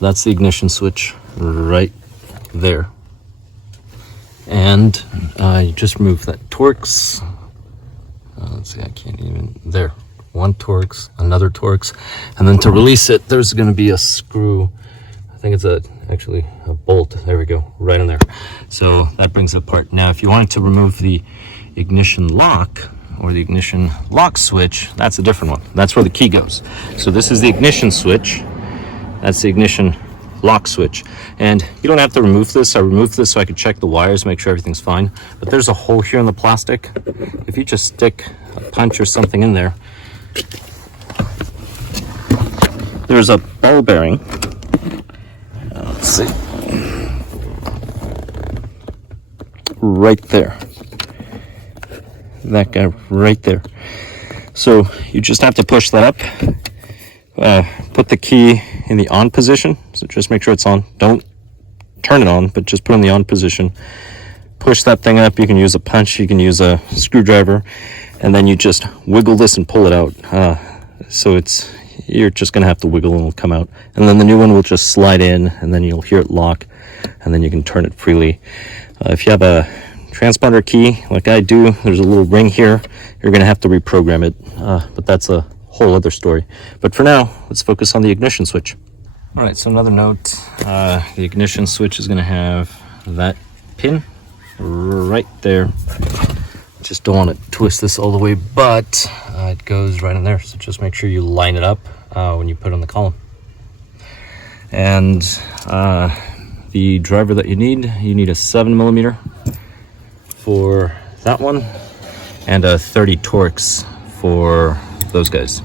That's the ignition switch right there. And you just remove that Torx. Let's see, I can't even, there. One Torx, another Torx. And then to release it, there's gonna be a screw. I think it's actually a bolt. There we go, right in there. So that brings it apart. Now, if you wanted to remove the ignition lock or the ignition lock switch, that's a different one. That's where the key goes. So this is the ignition switch. That's the ignition lock switch. And you don't have to remove this. I removed this so I could check the wires, make sure everything's fine. But there's a hole here in the plastic. If you just stick a punch or something in there, there's a ball bearing. Let's see. Right there. That guy right there. So you just have to push that up. Put the key in the on position. So just make sure it's on. Don't turn it on, but just put it in the on position. Push that thing up. You can use a punch. You can use a screwdriver. And then you just wiggle this and pull it out. So you're just going to have to wiggle and it'll come out. And then the new one will just slide in and then you'll hear it lock. And then you can turn it freely. If you have a transponder key like I do, there's a little ring here. You're going to have to reprogram it. But that's a whole other story. But for now, let's focus on the ignition switch. All right, so another note, the ignition switch is going to have that pin right there. Just don't want to twist this all the way, but it goes right in there. So just make sure you line it up when you put it on the column. And the driver that you need a 7mm for that one and a 30 Torx for those guys.